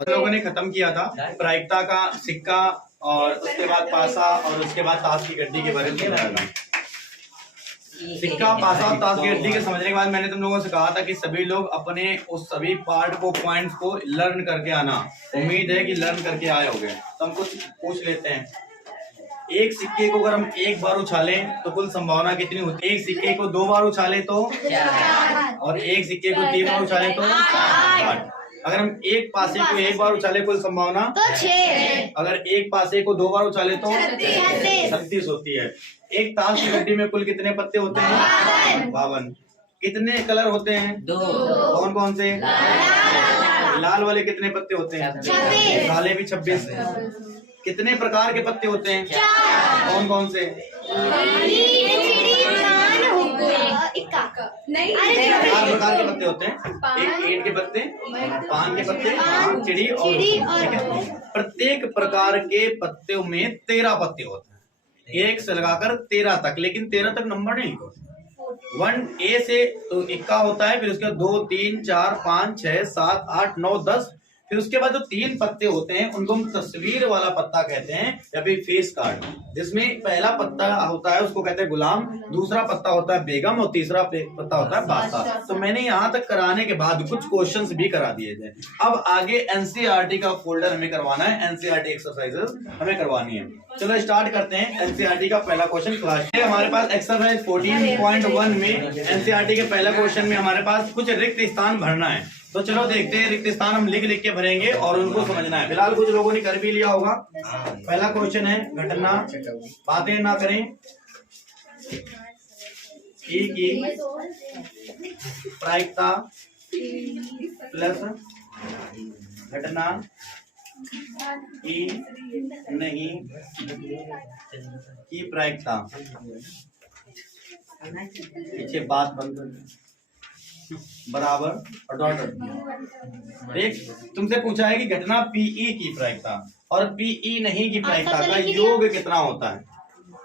हम लोगों ने खत्म किया था प्रायिकता का सिक्का और उसके बाद पासा और उसके बाद ताश की गड्डी के बारे में समझाया था। सिक्का, पासा और ताश की गड्डी के समझने के बाद मैंने तुम लोगों से कहा था कि सभी लोग अपने उस सभी पार्ट को, पॉइंट्स को लर्न करके आना। उम्मीद है कि लर्न करके आए होंगे। तो हम कुछ पूछ लेते हैं। एक सिक्के को अगर हम एक बार उछालें तो कुल संभावना कितनी होती है? एक सिक्के को 2 बार उछालें तो 4 और एक सिक्के को 3 बार उछालें तो 8। अगर हम एक पासे को 1 बार उछाले कुल संभावना तो 6। अगर एक पासे को 2 बार उछाले तो 36 होती है। एक ताश की गड्डी में कुल कितने पत्ते होते हैं? 52। कितने कलर होते हैं? 2। कौन कौन से? लाल वाले कितने पत्ते होते हैं? 26। काले भी 26 है। कितने प्रकार के पत्ते होते हैं? 4। कौन कौन से? 4 प्रकार के पत्ते होते हैं। एक ईंट के पत्ते, पान के पत्ते, चिड़ी और प्रत्येक प्रकार के पत्तों में 13 पत्ते होते हैं। 1 से लगाकर 13 तक, लेकिन 13 तक नंबर नहीं लिखो। 1 ए से तो इक्का होता है, फिर उसके 2, 3, 4, 5, 6, 7, 8, 9, 10। फिर उसके बाद जो 3 पत्ते होते हैं उनको हम तस्वीर वाला पत्ता कहते हैं या फिर फेस कार्ड। जिसमें पहला पत्ता होता है उसको कहते हैं गुलाम, दूसरा पत्ता होता है बेगम और तीसरा पत्ता होता है बादशाह। तो मैंने यहाँ तक कराने के बाद कुछ क्वेश्चंस भी करा दिए थे। अब आगे एनसीईआरटी का फोल्डर हमें करवाना है, एनसीईआरटी एक्सरसाइजेस हमें करवानी है। चलो स्टार्ट करते हैं। एनसीईआरटी का पहला क्वेश्चन क्लास हमारे पास एक्सरसाइज 14.1 में एनसीईआरटी के पहला क्वेश्चन में हमारे पास कुछ रिक्त स्थान भरना है। तो चलो देखते हैं। रिक्त स्थान हम लिख लिख के भरेंगे और उनको समझना है। फिलहाल कुछ लोगों ने कर भी लिया होगा। पहला क्वेश्चन है घटना, बातें ना करें की प्रायिकता प्लस घटना की नहीं की प्रायिकता। पीछे बात बंद कर बराबर और डॉट देख। तुमसे पूछा है कि घटना पीई की प्रायिकता और पीई नहीं की प्रायिकता का योग कितना होता है?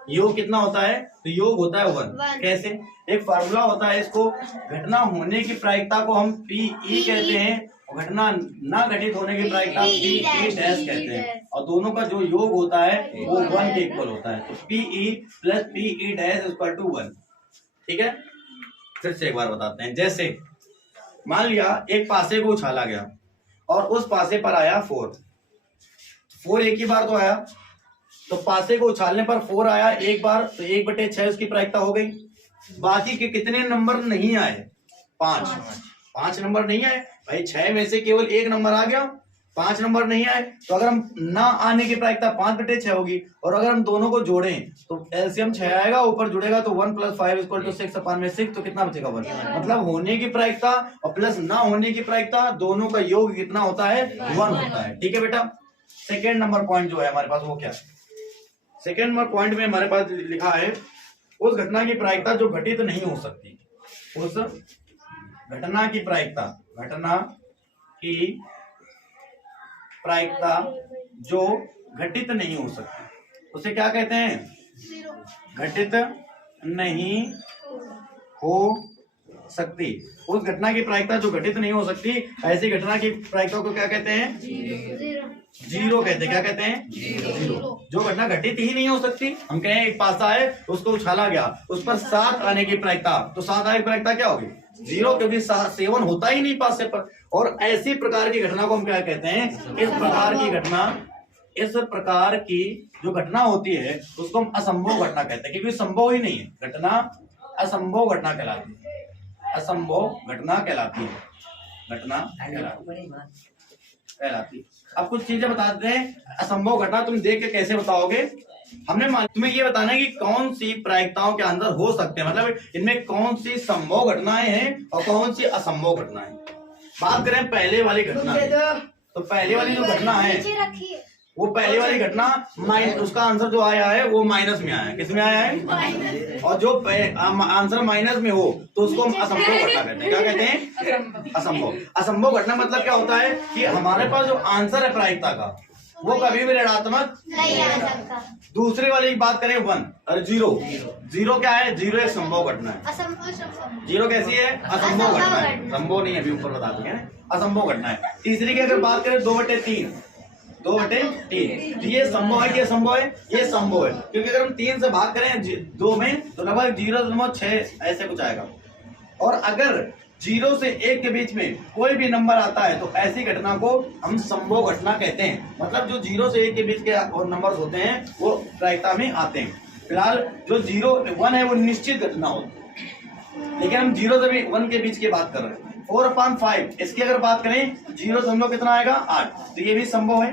योग कितना होता है? तो योग होता है 1। कैसे? एक फार्मूला होता है इसको। घटना होने की प्रायिकता को हम पीई कहते हैं और घटना ना घटित होने की प्रायिकता पीई डैश कहते हैं। और दोनों का जो योग होता है वो 1 के इक्वल होता है। तो PE plus PE dash equal to 1। ठीक है, फिर से एक बार बताते हैं। जैसे मान लिया एक पासे को उछाला गया और उस पासे पर आया 4 एक ही बार तो आया। तो पासे को उछालने पर 4 आया एक बार, तो 1/6 उसकी प्रायिकता हो गई। बाकी के कितने नंबर नहीं आए? 5 नंबर नहीं आए भाई। 6 में से केवल 1 नंबर आ गया, 5 नंबर नहीं आए। तो अगर हम ना आने की प्रायिकता 5/6 होगी और अगर हम दोनों को जोड़ें तो एलसीएम 6 आएगा, ऊपर जुड़ेगा तो 1 + 5 = 6/6। तो कितना बचेगा? 1। मतलब होने की प्रायिकता और प्लस ना होने की प्रायिकता दोनों का योग कितना होता है? 1 होता है। ठीक है बेटा। सेकेंड नंबर पॉइंट जो है हमारे पास वो क्या? सेकेंड नंबर पॉइंट में हमारे पास लिखा है उस घटना की प्रायिकता जो घटित नहीं हो सकती। उस घटना की प्रायिकता, घटना की प्रायिकता जो घटित नहीं हो सकती उसे क्या कहते हैं? घटित नहीं हो सकती। उस घटना की प्रायिकता जो घटित नहीं हो सकती, ऐसी घटना की प्रायिकता को क्या कहते हैं? जीरो कहते हैं। क्या कहते हैं? जीरो। जो घटना घटित ही नहीं हो सकती, हम कहें एक पासा है उसको उछाला गया, उस पर 7 आने की प्रायिकता, तो 7 आने की प्रायिकता क्या होगी? 0, क्योंकि 7 होता ही नहीं पासे पर। और ऐसी प्रकार की घटना को हम क्या कहते हैं? इस प्रकार की जो घटना होती है उसको हम असंभव घटना कहते हैं, क्योंकि संभव ही नहीं है। घटना असंभव घटना कहलाती है। असंभव घटना कहलाती है। घटना कहलाती। अब कुछ चीजें बता देते हैं। असंभव घटना तुम देख के कैसे बताओगे? हमने तुम्हें ये बताना है कि कौन सी प्रायिकताओं के अंदर हो सकते हैं, मतलब इनमें कौन सी संभव घटनाएं हैं और कौन सी असंभव घटनाएं। बात करें पहले वाली घटना, तो पहले वाली जो घटना है वो पहले वाली घटना उसका आंसर जो आया है वो माइनस में आया है। किस में आया है? और जो आंसर माइनस में हो तो उसको हम असंभव घटना कहते हैं। क्या कहते हैं? असंभव। असंभव घटना मतलब क्या होता है कि हमारे पास जो आंसर है प्रायिकता का वो कभी भी ऋणात्मक नहीं आ सकता। दूसरी वाली की बात करें 1 और 0, 0 क्या है? 0 एक संभव घटना है। असंभव। 0 कैसी है? असंभव घटना है। संभव नहीं है, अभी ऊपर बता देंगे, असंभव घटना है। तीसरी की अगर बात करें 2/3, 2/3 ये संभव है, ये संभव है, ये संभव है, क्योंकि अगर हम 3 से भाग करें 2 में तो लगभग 0.6 ऐसे कुछ आएगा। और अगर 0 से 1 के बीच में कोई भी नंबर आता है तो ऐसी घटना को हम संभव घटना कहते हैं। मतलब जो 0 से 1 के बीच के नंबर होते हैं वो प्रायिकता में आते हैं। फिलहाल जो 0-1 है वो निश्चित घटना होती है, लेकिन हम 0 से भी 1 के बीच की बात कर रहे हैं। 4/5 इसकी अगर बात करें 0 कितना आएगा? 8, तो ये भी संभव है।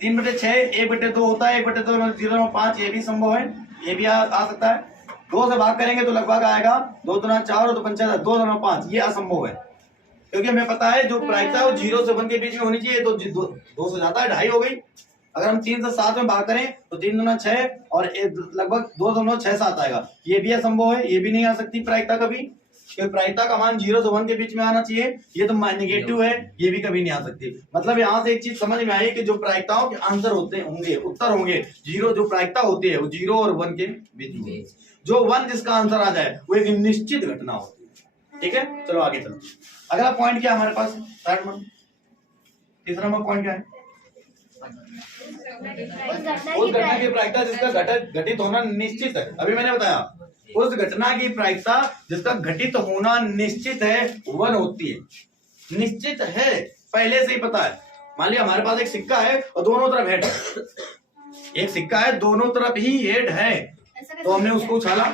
3/6 1/2 होता है, 1/2 0.5 ये भी संभव है, ये भी आ सकता है। 2 से भाग करेंगे तो लगभग आएगा 2 दूना 4 और 2 पंचा 2.5, ये असंभव है, क्योंकि हमें पता है जो प्रायिकता है वो 0 से 1 के बीच में होनी चाहिए। तो 2 से ज्यादा है, 2.5 हो गई। अगर हम 3 से 7 में भाग करें तो 3 दूना 6 और लगभग 2.67 आएगा, ये भी असंभव है, ये भी नहीं आ सकती प्रायिकता कभी, क्योंकि प्रायिकता का मान 0 से 1 के बीच में आना चाहिए। ये तो नेगेटिव है, ये भी कभी नहीं आ सकती। मतलब यहाँ से एक चीज समझ में आई कि जो प्रायिकताओं के आंसर होते होंगे, उत्तर होंगे 0, जो प्रायिकता होती है वो 0 और 1 के बीच में, जो 1 जिसका आंसर आ जाए वो एक निश्चित घटना होती है। ठीक है, चलो आगे चलो। अगला पॉइंट क्या है हमारे पास? तीसरा पॉइंट क्या है? उस घटना की प्रायिकता जिसका घटित होना निश्चित है। अभी मैंने बताया उस घटना की प्रायिकता जिसका घटित होना निश्चित है 1 होती है। निश्चित है, पहले से ही पता है। मान लिया हमारे पास एक सिक्का है और दोनों तरफ हेड है, एक सिक्का है दोनों तरफ ही हेड है, तो हमने उसको उछाला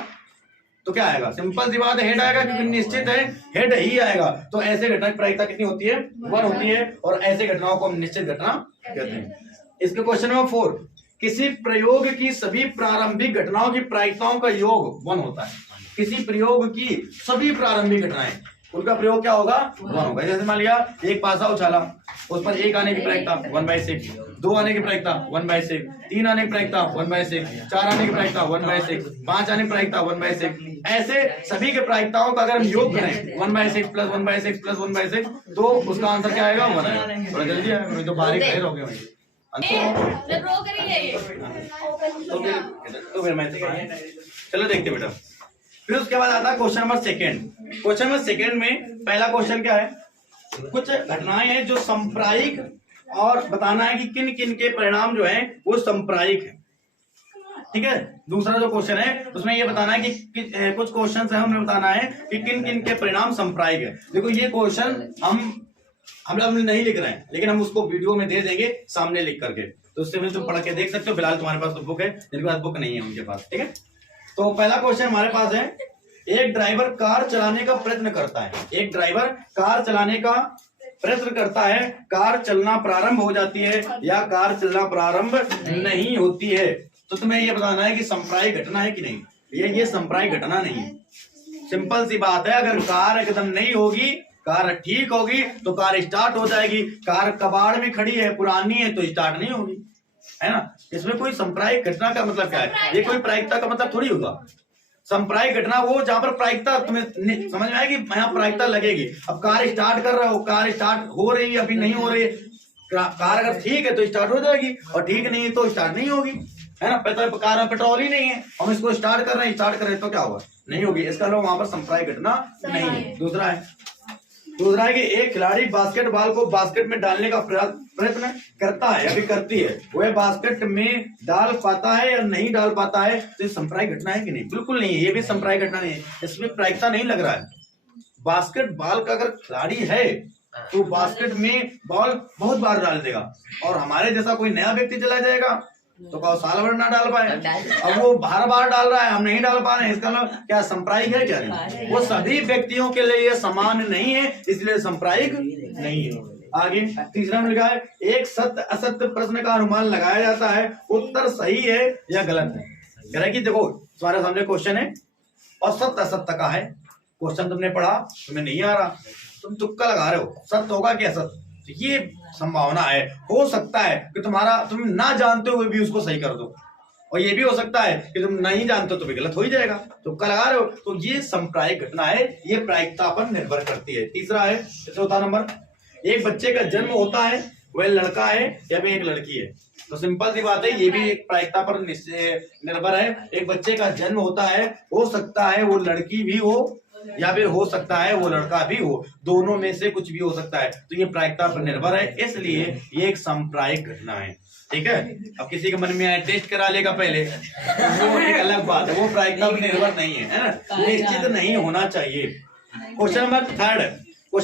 तो क्या आएगा? सिंपल सी बात है, हेड आएगा, क्योंकि निश्चित है हेड ही आएगा। तो ऐसे घटना की प्रायिकता कितनी होती है? 1 होती है, और ऐसे घटनाओं को हम निश्चित घटना कहते हैं। इसके क्वेश्चन नंबर 4, किसी प्रयोग की सभी प्रारंभिक घटनाओं की प्रायिकताओं का योग 1 होता है। किसी प्रयोग की सभी प्रारंभिक घटनाएं, उनका प्रयोग क्या होगा? 1 होगा। जैसे मान लिया एक पासा उछाला, उस पर 1 आने की प्रायिकता 1/6, 2 आने की प्रायिकता 1/6, 3 आने की प्रायिकता 1/6, 4 आने की प्रायिकता 1/6, 5 आने की प्रायिकता 1/6। ऐसे सभी के प्रायिकताओं का अगर हम योग करें 1/6 प्लस 1/6 प्लस 1/6 तो उसका आंसर क्या आएगा? 1 आएगा। थोड़ा जल्दी आएगा, तो बारीक खड़े रहोगे भाई। तो फिर मैं चलो देखते बेटा। फिर उसके बाद आता है क्वेश्चन नंबर 2। क्वेश्चन नंबर 2 में पहला क्वेश्चन क्या है? कुछ घटनाएं हैं जो संप्रायिक, और बताना है कि किन किन के परिणाम जो हैं वो संप्रायिक है। ठीक है, दूसरा जो क्वेश्चन है उसमें ये बताना है कि कुछ क्वेश्चन है हमें बताना है कि किन किन के परिणाम संप्रायिक है। देखो ये क्वेश्चन हम लोग नहीं लिख रहे हैं, लेकिन हम उसको वीडियो में दे देंगे सामने लिख करके, तो उससे भी तुम पढ़ के देख सकते हो। फिलहाल तुम्हारे पास तो बुक है, जिनके पास बुक नहीं है उनके पास। ठीक है, तो पहला क्वेश्चन हमारे पास है, एक ड्राइवर कार चलाने का प्रयत्न करता है। एक ड्राइवर कार चलाने का प्रयत्न करता है, कार चलना प्रारंभ हो जाती है या कार चलना प्रारंभ नहीं होती है। तो तुम्हें ये बताना है कि संप्रायिक घटना है कि नहीं। ये संप्रायिक घटना नहीं है, सिंपल सी बात है। अगर कार एकदम नहीं होगी, कार ठीक होगी तो कार स्टार्ट हो जाएगी। कार कबाड़ में खड़ी है, पुरानी है, तो स्टार्ट नहीं होगी, है ना। इसमें कोई संप्रायिक घटना का मतलब क्या है? ये कोई प्रायिकता का मतलब थोड़ी होगा। संप्रायिक घटना वो जहां पर प्रायिकता तुम्हें समझ में आएगी, यहाँ प्रायिकता लगेगी। अब कार स्टार्ट कर रहे हो, कार स्टार्ट हो रही है, अभी नहीं हो रही है। कार अगर ठीक है तो स्टार्ट हो जाएगी, और ठीक नहीं है तो स्टार्ट नहीं होगी, है ना। कार में पेट्रोल ही नहीं है, हम इसको स्टार्ट कर रहे हैं, स्टार्ट कर रहे हैं तो क्या होगा? नहीं होगी। इसका मतलब वहां पर संप्रायिक घटना नहीं है। दूसरा है कि एक खिलाड़ी बास्केटबॉल को बास्केट में डालने का प्रयत्न करता है, अभी करती है, वह बास्केट में डाल पाता है या नहीं डाल पाता है, तो ये संप्रायिक घटना है कि नहीं? बिल्कुल नहीं है, ये भी संप्रायिक घटना नहीं है, इसमें प्रायिकता नहीं लग रहा है। बास्केटबॉल का अगर खिलाड़ी है तो बास्केट में बॉल बहुत बार डाल देगा, और हमारे जैसा कोई नया व्यक्ति चला जाएगा तो साल भर ना डाल पाए। अब वो बार बार डाल रहा है, हम नहीं डाल पा रहे हैं, इसका मतलब क्या संप्रायिक है? क्या नहीं? वो सभी व्यक्तियों के लिए समान नहीं है, इसलिए संप्रायिक नहीं है। आगे तीसरा में लिखा है, एक सत्य असत्य प्रश्न का अनुमान लगाया जाता है, उत्तर सही है या गलत है। कह रहा है कि देखो तुम्हारे सामने क्वेश्चन है और सत्य असत्य का है। क्वेश्चन तुमने पढ़ा, तुम्हें नहीं आ रहा, तुम तुक्का लगा रहे हो, सत्य होगा कि असत्य। ये संभावना है, हो सकता है कि तुम ना जानते हुए भी उसको सही कर दो, और ये भी हो सकता है कि तुम नहीं जानते तो भी गलत हो ही जाएगा, तुक्का लगा रहे हो। तो ये संप्रायिक घटना है, ये प्रायिकता पर निर्भर करती है। तीसरा है, चौथा नंबर, एक बच्चे का जन्म होता है, वह लड़का है या फिर एक लड़की है। तो सिंपल सी बात है, ये भी एक प्रायिकता पर निर्भर है। एक बच्चे का जन्म होता है, हो सकता है वो लड़की भी हो या फिर हो सकता है वो लड़का भी हो, दोनों में से कुछ भी हो सकता है। तो ये प्रायिकता पर निर्भर है, इसलिए ये एक सांप्रायिक घटना है। ठीक है, अब किसी के मन में आए टेस्ट करा लेगा पहले, वो एक अलग बात है, वो प्रायिकता पर निर्भर नहीं है ना, निश्चित नहीं होना चाहिए। क्वेश्चन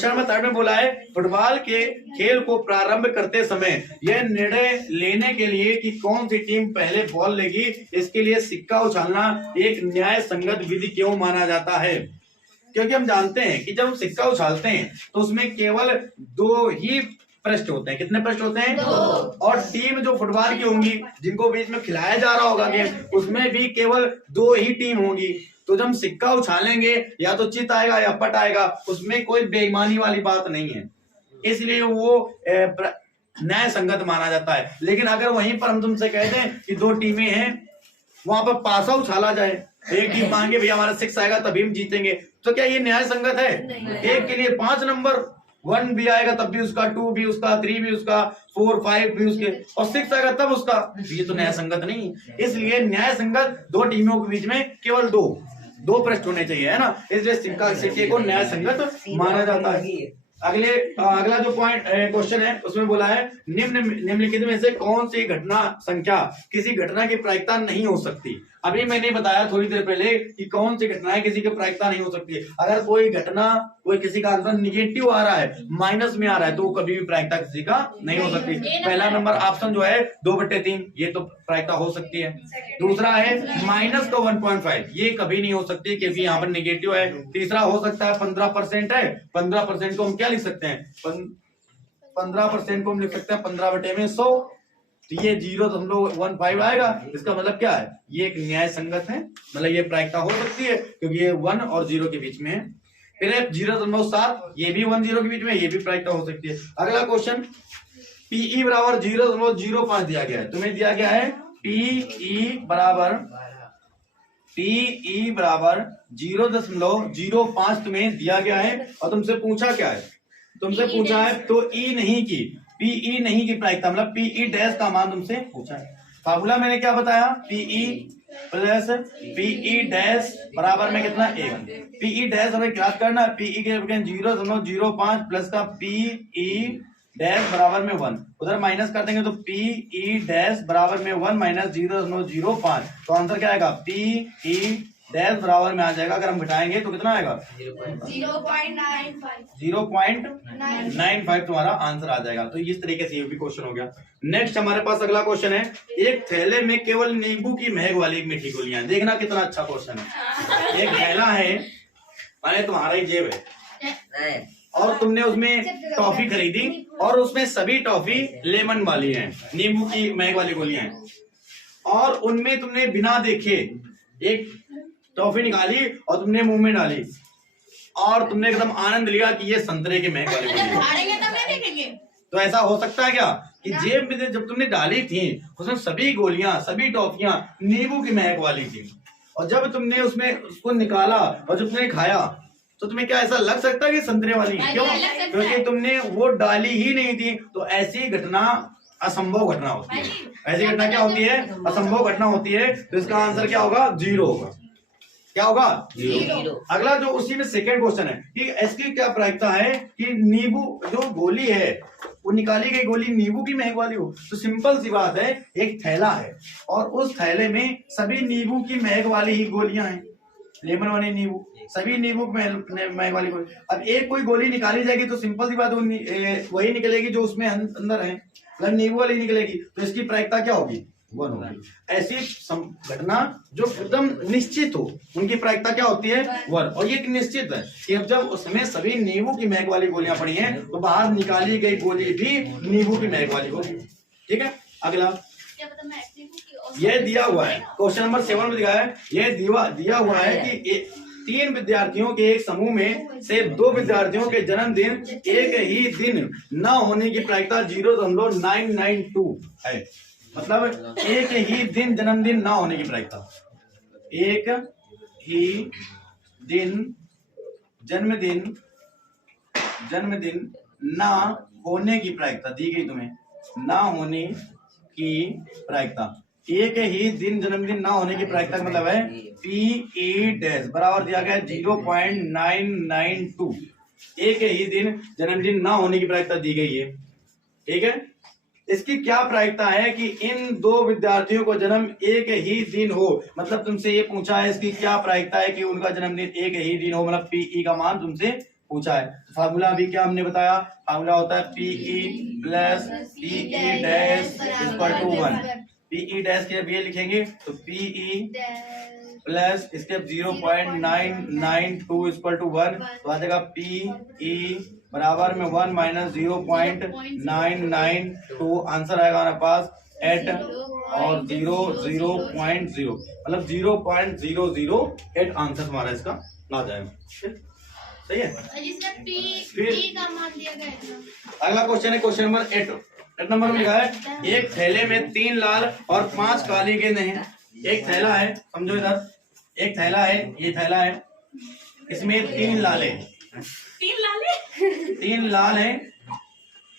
नंबर थर्ड में बोला है, फुटबॉल के खेल को प्रारंभ करते समय यह निर्णय लेने के लिए कि कौन सी टीम पहले बॉल लेगी, इसके लिए सिक्का उछालना एक न्याय संगत विधि क्यों माना जाता है? क्योंकि हम जानते हैं कि जब हम सिक्का उछालते हैं तो उसमें केवल 2 ही पृष्ठ होते हैं। कितने पृष्ठ होते हैं? 2। और टीम जो फुटबॉल की होंगी, जिनको बीच में खिलाया जा रहा होगा गेम, उसमें भी केवल 2 ही टीम होंगी। तो जब हम सिक्का उछालेंगे या तो चित आएगा या पट आएगा, उसमें कोई बेईमानी वाली बात नहीं है, इसलिए वो न्याय संगत माना जाता है। लेकिन अगर वहीं पर हम तुमसे कह दें कि 2 टीमें हैं, वहां पर पासा उछाला जाए, एक टीम मांगे भैया हमारा 6 आएगा तभी हम जीतेंगे, तो क्या ये न्याय संगत है? एक के लिए 5 नंबर, 1 भी आएगा तब भी उसका, 2 भी उसका, 3 भी उसका, 4 5 भी उसके, और 6 आएगा तब उसका, ये तो न्याय संगत नहीं। इसलिए न्याय संगत 2 टीमों के बीच में केवल 2 पृष्ठ होने चाहिए, है ना, इसलिए सिक्के को न्याय संगत माना जाता है। अगला जो पॉइंट क्वेश्चन है उसमें बोला है, निम्नलिखित में से कौन सी घटना संख्या किसी घटना की प्रायिकता नहीं हो सकती? अभी मैंने बताया थोड़ी देर पहले कि कौन सी घटनाएं किसी की प्रायिकता नहीं हो सकती। अगर कोई घटना, कोई किसी का आंसर निगेटिव आ रहा है, माइनस में आ रहा है, तो वो कभी भी प्रायिकता किसी का नहीं हो सकती। पहला नंबर ऑप्शन जो है 2/3, ये तो प्रायिकता हो सकती है। दूसरा है -1.5, ये कभी नहीं हो सकती क्योंकि यहाँ पर निगेटिव है। तीसरा हो सकता है 15% है, 15% को हम क्या लिख सकते हैं? 15% को हम लिख सकते हैं 15/100, तो ये 0.15 आएगा। इसका मतलब क्या है? ये एक न्याय संगत है, मतलब ये प्रायिकता हो सकती है क्योंकि ये 1 और 0 के बीच में है। फिर 0.7, ये भी 1 0 के बीच में, ये भी प्रायिकता हो सकती है। अगला क्वेश्चन, PE बराबर 0.05 दिया गया है, तुम्हें दिया गया है PE बराबर 0.05 तुम्हें दिया गया है, और तुमसे पूछा क्या है? तुमसे पूछा है तो E नहीं की, PE नहीं की प्रायिकता, मतलब PE डैश का मान तुमसे पूछा है। फार्मूला मैंने क्या बताया? PE प्लस PE डैश बराबर में कितना? 1। PE डैश हमें क्या करना है? PE के 0.05 प्लस का PE डैश बराबर में 1, उधर माइनस कर देंगे तो PE डैश बराबर में 1 माइनस 0.05, तो आंसर क्या आएगा? PE डैश बराबर में आ जाएगा, अगर हम घटाएंगे तो कितना आएगा? 0.95 तुम्हारा आंसर आ जाएगा। तो इस तरीके से ये भी क्वेश्चन हो गया। नेक्स्ट हमारे पास अगला क्वेश्चन है, एक थैले में केवल नींबू की महक वाली मीठी गोलियां। देखना कितना अच्छा क्वेश्चन है। एक थैला है, माने तुम्हारा ही जेब है, और तुमने उसमें टॉफी खरीदी, और उसमें सभी टॉफी लेमन वाली हैं, नींबू की महक वाली गोलियां हैं, और उनमें तुमने बिना देखे एक टॉफी निकाली और तुमने मुंह में डाली, और तुमने एकदम आनंद लिया कि ये संतरे के महक वाली गोलियां। तो ऐसा हो सकता है क्या कि जेब में जब तुमने डाली थी उसमें सभी गोलियां, सभी टॉफियां नींबू की महक वाली थी, और जब तुमने उसमें उसको निकाला और जब तुमने खाया तो तुम्हें क्या ऐसा लग सकता है कि संतरे वाली? क्यों? क्योंकि तुमने वो डाली ही नहीं थी। तो ऐसी घटना असंभव घटना होती है। ऐसी घटना क्या होती है? असंभव घटना होती है। तो इसका आंसर क्या होगा? 0 होगा। क्या होगा? 0। अगला जो उसी में सेकंड क्वेश्चन है कि इसकी क्या प्रायिकता है कि नींबू जो गोली है, वो निकाली गई गोली नींबू की महक वाली हो? तो सिंपल सी बात है, एक थैला है और उस थैले में सभी नींबू की महक वाली ही गोलियां हैं, लेमन वाली नींबू, सभी नींबू महक वाली गोली। अब एक कोई गोली निकाली जाएगी तो सिंपल सी बात वही निकलेगी जो उसमें अंदर है, मतलब नींबू वाली निकलेगी। तो इसकी प्रायिकता क्या होगी? 1 होगी। ऐसी घटना जो एकदम निश्चित हो, उनकी प्रायिकता क्या होती है? 1। और ये निश्चित है कि अब जब उसमें सभी नींबू की महक वाली गोलियां पड़ी हैं तो बाहर निकाली गई गोली भी नींबू की महक वाली गोली। ठीक है, अगला ये दिया हुआ है क्वेश्चन नंबर 7 में दिया है, ये दिया हुआ है कि 3 विद्यार्थियों के एक समूह में से 2 विद्यार्थियों के जन्मदिन एक ही दिन न होने की प्रायिकता 0.992 है। मतलब एक ही दिन जन्मदिन ना होने की प्रायिकता, एक ही दिन जन्मदिन ना होने की प्रायिकता दी गई तुम्हें, ना होने की प्रायिकता, एक ही दिन जन्मदिन ना होने की प्रायिकता का मतलब है PE डैश बराबर दिया गया 0.992। एक ही दिन जन्मदिन ना होने की प्रायिकता दी गई है। ठीक है, इसकी क्या प्रायिकता है कि इन दो विद्यार्थियों को जन्म एक ही दिन हो, मतलब तुमसे ये पूछा है इसकी क्या प्रायिकता है कि उनका जन्मदिन एक ही दिन हो, मतलब PE का मान तुमसे पूछा है। फार्मूला अभी क्या हमने बताया, फार्मूला होता है PE plus PE dash equal to 1। PE dash के अब ये लिखेंगे तो PE प्लस इसके 0.992 इक्वल टू 1, तो आ जाएगा PE बराबर में 1 माइनस 0.992, आंसर आएगा हमारे पास 8 और 0.0, मतलब 0.008 आंसर हमारा इसका आ जाएगा। सही है। फिर का मान दिया गया है। अगला क्वेश्चन है क्वेश्चन नंबर 8 नंबर में लिखा है एक थैले में 3 लाल और 5 काली गेंदें हैं। एक थैला है, समझो इधर, एक थैला है, ये थैला है, इसमें 3 लाल है, 3 लाल है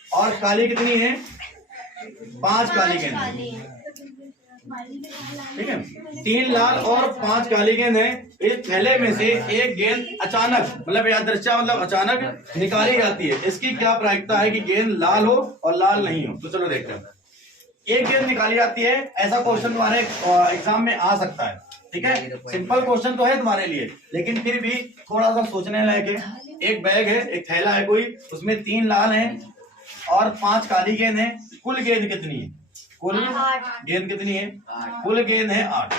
और काली कितनी है, 5 काली गेंद। ठीक है, 3 लाल और 5 काली गेंद है। इस थैले में से एक गेंद अचानक, मतलब यादृच्छा मतलब अचानक निकाली जाती है। इसकी क्या प्रायिकता है कि गेंद लाल हो और लाल नहीं हो। तो चलो देखते हैं। एक गेंद निकाली जाती है, ऐसा क्वेश्चन तुम्हारे एग्जाम में आ सकता है। ठीक है, सिंपल क्वेश्चन तो है तुम्हारे लिए, लेकिन फिर भी थोड़ा सा सोचने लायक है। एक बैग है, एक थैला है कोई, उसमें 3 लाल हैं और 5 काली गेंद है। कुल गेंद कितनी है, कुल गेंद कितनी है, कुल गेंद है 8।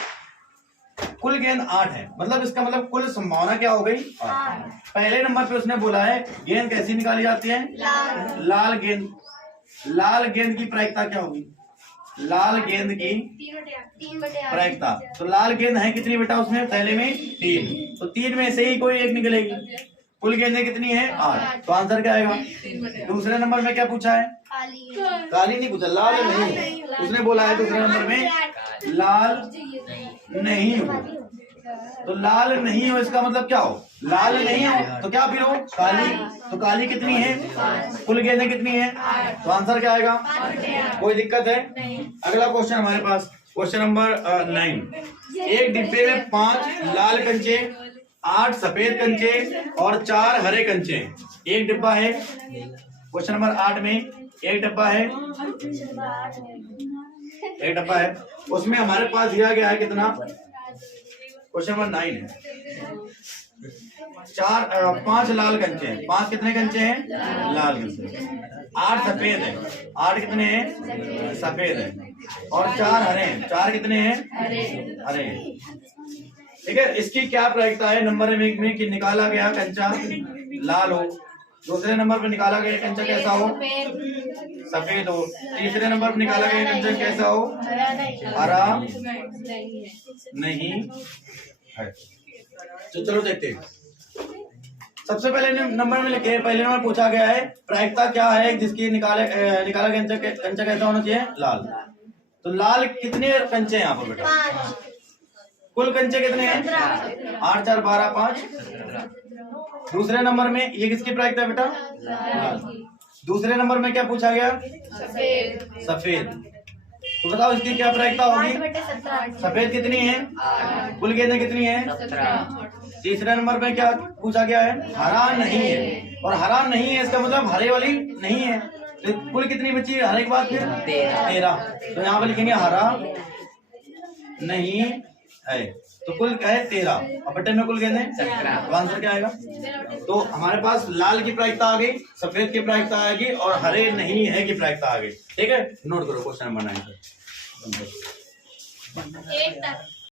कुल गेंद 8 है, मतलब इसका मतलब कुल संभावना क्या हो गई 8। पहले नंबर पे उसने बोला है गेंद कैसी निकाली जाती है, लाल गेंद। लाल गेंद की प्रायिकता क्या होगी, लाल गेंद की 3 बटे 8 प्रायिकता। तो लाल गेंद है कितनी बेटा उसमें थैले में 3, तो 3 में से ही कोई एक निकलेगी। कुल गेंदें कितनी है 8, तो आंसर क्या आएगा। दूसरे नंबर में क्या पूछा है, काली नहीं पूछा, लाल नहीं। उसने बोला है दूसरे नंबर में लाल नहीं हो, तो लाल नहीं हो इसका मतलब क्या हो, लाल नहीं हो तो क्या फिर हो, काली। तो काली कितनी है, कुल गेंदें कितनी है, तो आंसर क्या आएगा। कोई दिक्कत है। अगला क्वेश्चन हमारे पास क्वेश्चन नंबर 9। एक डिब्बे में 5 लाल कंचे, 8 सफेद कंचे और 4 हरे कंचे हैं। एक डिब्बा है, क्वेश्चन नंबर 8 में एक डब्बा है, एक डब्बा है, उसमें हमारे पास दिया गया है कितना, क्वेश्चन नंबर 9 है। 5 लाल कंचे हैं, 5 कितने कंचे हैं, लाल कंचे। 8 सफेद है, 8 कितने हैं, सफेद है, और 4 हरे हैं, 4 कितने हैं, हरे हैं। ठीक है, इसकी क्या प्रायिकता है, नंबर में कि निकाला गया कंचा लाल हो, दूसरे नंबर पर निकाला गया कंचा कैसा हो, सफेद हो, तीसरे नंबर पर निकाला गया कंचा कैसा हो, हरा नहीं है। तो चलो देखते हैं। सबसे पहले नंबर में लिखे, पहले नंबर पूछा गया है प्रायिकता क्या है जिसकी निकाला कंचा कैसा होना चाहिए, लाल। तो लाल कितने कंचे हैं यहाँ पर बेटा, कुल कंचे कितने हैं, 8 4 12 5। दूसरे नंबर में ये किसकी प्रायिकता है बेटा, लाल। दूसरे नंबर में क्या पूछा गया, सफेद। तो बताओ इसकी क्या प्रायिकता होगी, सफेद कितनी है, कुल गेंदें कितनी है, 17। तीसरे नंबर पे क्या पूछा गया है, हरा नहीं है, और हरा नहीं है इसका मतलब हरे वाली नहीं है। तो कुल कितनी बची है हरे के बाद, फिर 13। तो यहाँ पे लिखेंगे हरा नहीं है, तो कुल क्या है 13, और बटे में कुल गेंदें 17। तो आंसर क्या आएगा। तो हमारे पास लाल की प्रायिकता आ गई, सफेद की प्रायिकता आएगी, और हरे नहीं है की प्रायिकता आ गई। ठीक है, नोट करो क्वेश्चन नंबर 9 1 तक।